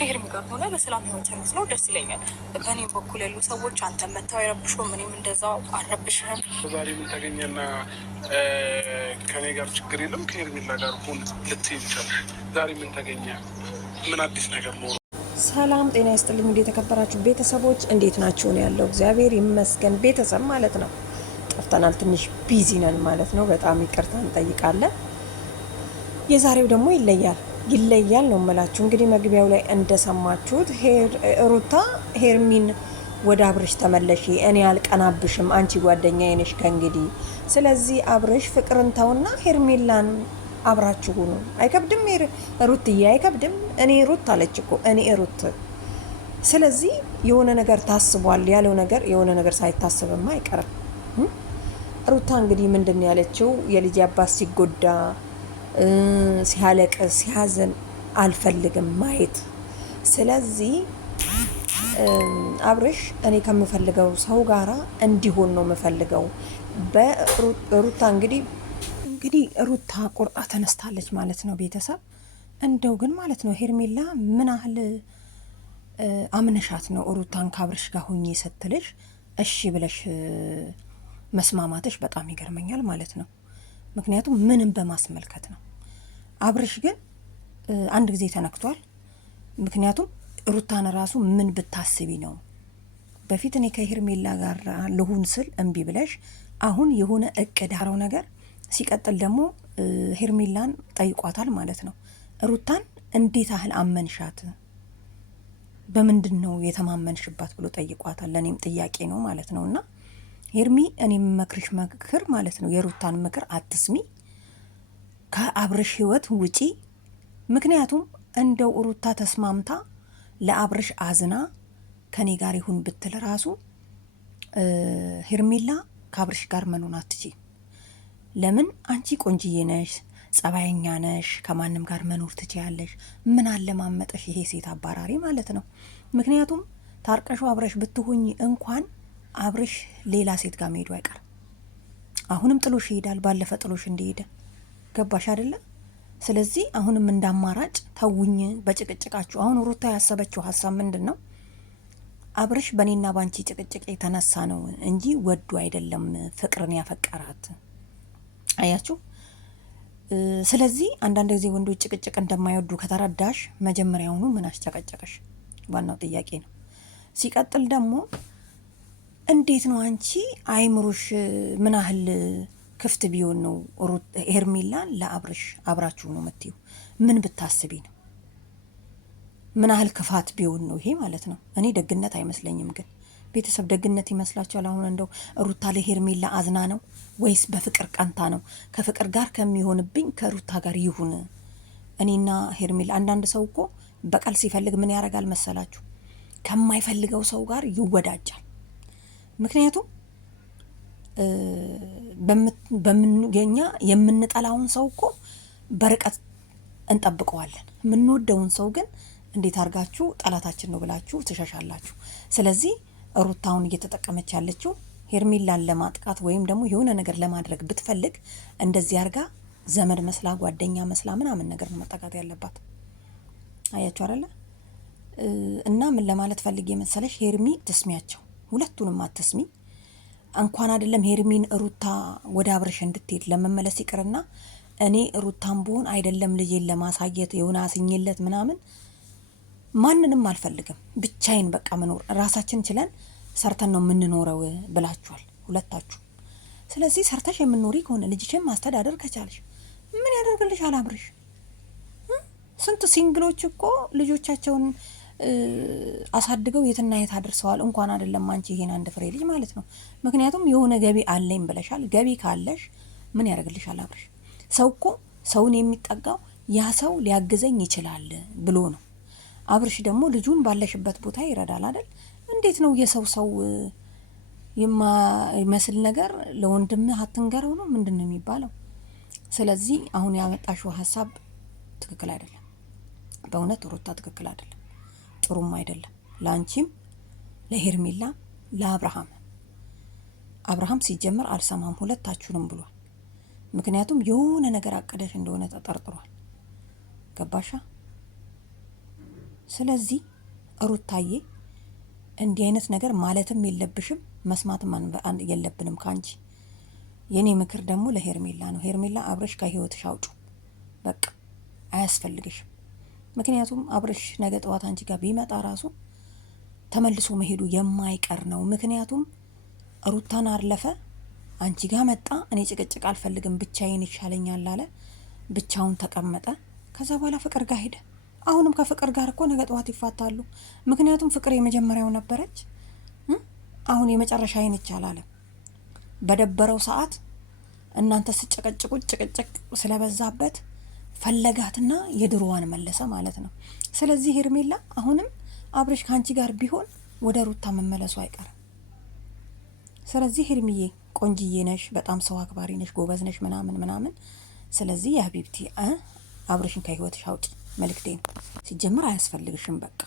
ከሄርሚ ጋር ሆነ በሰላም ህይወት ነው ደስ ይለኛል። በእኔ በኩል ያሉ ሰዎች አንተ መታው ያረብሹ ምንም እንደዛው አረብሽህም። ዛሬ ምን ተገኘና ከኔ ጋር ችግር የለም ከሄርሜላ ጋር ሁን ልትይ ይችላል። ዛሬ ምን ተገኘ? ምን አዲስ ነገር ነው? ሰላም ጤና ይስጥልኝ። እንዴት የተከበራችሁ ቤተሰቦች እንዴት ናችሁ? ነው ያለው እግዚአብሔር ይመስገን። ቤተሰብ ማለት ነው ጠፍተናል፣ ትንሽ ቢዚ ነን ማለት ነው። በጣም ይቅርታ እንጠይቃለን። የዛሬው ደግሞ ይለያል ነው የምላችሁ። እንግዲህ መግቢያው ላይ እንደሰማችሁት ሩታ ሄርሚን ወደ አብርሽ ተመለሺ፣ እኔ አልቀናብሽም፣ አንቺ ጓደኛዬ ነሽ ከእንግዲህ። ስለዚህ አብርሽ ፍቅርን ተውና ሄርሜላን አብራችሁ ሁኑ። አይከብድም ሩትዬ፣ አይከብድም። እኔ ሩት አለች እኮ እኔ ሩት። ስለዚህ የሆነ ነገር ታስቧል ያለው ነገር የሆነ ነገር ሳይታሰብማ አይቀርም። ሩታ እንግዲህ ምንድን ያለችው የልጅ አባት ሲጎዳ ሲያለቅስ ሲያዝን አልፈልግም ማየት። ስለዚህ አብርሽ እኔ ከምፈልገው ሰው ጋራ እንዲሆን ነው የምፈልገው። በሩታ እንግዲህ ሩታ ቁርጣ ተነስታለች ማለት ነው ቤተሰብ። እንደው ግን ማለት ነው ሄርሜላ ምን ያህል አምነሻት ነው ሩታን ከአብርሽ ጋር ሁኚ ስትልሽ እሺ ብለሽ መስማማትሽ በጣም ይገርመኛል ማለት ነው። ምክንያቱም ምንም በማስመልከት ነው። አብርሽ ግን አንድ ጊዜ ተነክቷል። ምክንያቱም ሩታን ራሱ ምን ብታስቢ ነው በፊት እኔ ከሄርሜላ ጋር ልሁን ስል እምቢ ብለሽ አሁን የሆነ እቅድ ያረው ነገር ሲቀጥል ደግሞ ሄርሜላን ጠይቋታል ማለት ነው። ሩታን እንዴት ያህል አመንሻት? በምንድን ነው የተማመንሽባት ብሎ ጠይቋታል። ለእኔም ጥያቄ ነው ማለት ነው። እና ሄርሚ እኔ መክርሽ ምክር ማለት ነው የሩታን ምክር አትስሚ፣ ከአብርሽ ህይወት ውጪ። ምክንያቱም እንደው ሩታ ተስማምታ ለአብርሽ አዝና ከኔ ጋር ይሁን ብትል ራሱ ሄርሜላ ከአብርሽ ጋር መኖር አትችይም። ለምን? አንቺ ቆንጅዬ ነሽ፣ ጸባየኛ ነሽ፣ ከማንም ጋር መኖር ትችያለሽ። ምን አለማመጠሽ ይሄ ሴት አባራሪ ማለት ነው። ምክንያቱም ታርቀሹ አብረሽ ብትሆኝ እንኳን አብርሽ ሌላ ሴት ጋር መሄዱ አይቀርም። አሁንም ጥሎሽ ይሄዳል፣ ባለፈ ጥሎሽ እንደሄደ ገባሽ አይደለ? ስለዚህ አሁንም እንዳማራጭ ተውኝ በጭቅጭቃችሁ። አሁን ሩታ ያሰበችው ሀሳብ ምንድን ነው? አብርሽ በእኔና ባንቺ ጭቅጭቅ የተነሳ ነው እንጂ ወዱ አይደለም ፍቅርን ያፈቀራት። አያችሁ? ስለዚህ አንዳንድ ጊዜ ወንዶች ጭቅጭቅ እንደማይወዱ ከተረዳሽ መጀመሪያውኑ ምን አስጨቀጨቀሽ? ዋናው ጥያቄ ነው። ሲቀጥል ደግሞ እንዴት ነው አንቺ አይምሮሽ ምን ያህል ክፍት ቢሆን ነው ሄርሜላን ለአብርሽ አብራችሁ ነው የምትይው? ምን ብታስቢ ነው? ምን ያህል ክፋት ቢሆን ነው ይሄ ማለት ነው? እኔ ደግነት አይመስለኝም። ግን ቤተሰብ ደግነት ይመስላችኋል? አሁን እንደው ሩታ ለሄርሜላ አዝና ነው ወይስ በፍቅር ቀንታ ነው? ከፍቅር ጋር ከሚሆንብኝ ከሩታ ጋር ይሁን እኔና ሄርሜላ። አንዳንድ ሰው እኮ በቀል ሲፈልግ ምን ያደርጋል መሰላችሁ? ከማይፈልገው ሰው ጋር ይወዳጃል። ምክንያቱም በምንገኛ የምንጠላውን ሰው እኮ በርቀት እንጠብቀዋለን። የምንወደውን ሰው ግን እንዴት አድርጋችሁ ጠላታችን ነው ብላችሁ ትሸሻላችሁ። ስለዚህ ሩታውን እየተጠቀመች ያለችው ሄርሜላን ለማጥቃት ወይም ደግሞ የሆነ ነገር ለማድረግ ብትፈልግ እንደዚህ አርጋ ዘመድ መስላ ጓደኛ መስላ ምናምን ነገር ነው መጠቃት ያለባት። አያችሁ አይደለ? እና ምን ለማለት ፈልጌ መሰለሽ፣ ሄርሚ ትስሚያቸው፣ ሁለቱንም አትስሚ። እንኳን አይደለም ሄርሚን ሩታ ወደ አብርሽ እንድትሄድ ለመመለስ ይቅርና እኔ ሩታን ብሆን አይደለም ልጄን ለማሳየት የሆነ አስኝለት ምናምን ማንንም አልፈልግም፣ ብቻዬን በቃ መኖር ራሳችን ችለን ሰርተን ነው የምንኖረው ብላችኋል ሁለታችሁ። ስለዚህ ሰርተሽ የምንኖሪ ከሆነ ልጅሽን ማስተዳደር ከቻልሽ ምን ያደርግልሻል አብርሽ? ስንት ሲንግሎች እኮ ልጆቻቸውን አሳድገው የትና የት አድርሰዋል። እንኳን አይደለም አንቺ ይሄን አንድ ፍሬ ልጅ ማለት ነው። ምክንያቱም የሆነ ገቢ አለኝ ብለሻል። ገቢ ካለሽ ምን ያደርግልሻል አብርሽ? ሰው እኮ ሰውን የሚጠጋው ያ ሰው ሊያግዘኝ ይችላል ብሎ ነው። አብርሽ ደግሞ ልጁን ባለሽበት ቦታ ይረዳል አይደል? እንዴት ነው የሰው የማይመስል ነገር ለወንድምህ አትንገረው ነው ምንድን ነው የሚባለው? ስለዚህ አሁን ያመጣሽው ሀሳብ ትክክል አይደለም። በእውነት ሩታ ትክክል አይደለም፣ ጥሩም አይደለም ለአንቺም፣ ለሄርሜላ፣ አብርሃም ሲጀምር አልሰማም ሁለታችሁንም ብሏል። ምክንያቱም የሆነ ነገር አቀደሽ እንደሆነ ተጠርጥሯል። ገባሻ? ስለዚህ ሩታዬ እንዲህ አይነት ነገር ማለትም የለብሽም መስማትም የለብንም ካንቺ። የኔ ምክር ደግሞ ለሄርሜላ ነው። ሄርሜላ አብረሽ ከህይወትሽ አውጩ። በቃ አያስፈልግሽም። ምክንያቱም አብረሽ ነገ ጠዋት አንቺ ጋር ቢመጣ ራሱ ተመልሶ መሄዱ የማይቀር ነው። ምክንያቱም ሩታን አለፈ፣ አንቺ ጋር መጣ። እኔ ጭቅጭቅ አልፈልግም ብቻዬን ይሻለኛል አለ። ብቻውን ተቀመጠ። ከዛ በኋላ ፍቅር ጋር ሄደ። አሁንም ከፍቅር ጋር እኮ ነገ ጠዋት ይፋታሉ። ምክንያቱም ፍቅር የመጀመሪያው ነበረች፣ አሁን የመጨረሻ አይነች አላለም። በደበረው ሰዓት እናንተ ስጨቀጭቁት ጭቅጭቅ ስለበዛበት ፈለጋትና የድሮዋን መለሰ ማለት ነው። ስለዚህ ሄርሜላ አሁንም አብረሽ ከአንቺ ጋር ቢሆን ወደ ሩታ መመለሱ አይቀርም። ስለዚህ ሄርሚዬ ቆንጅዬ ነሽ፣ በጣም ሰው አክባሪ ነሽ፣ ጎበዝ ነሽ ምናምን ምናምን። ስለዚህ የሀቢብቲ አብረሽን ከህይወትሽ አውጪ መልክቴ ነው። ሲጀምር አያስፈልግሽም በቃ።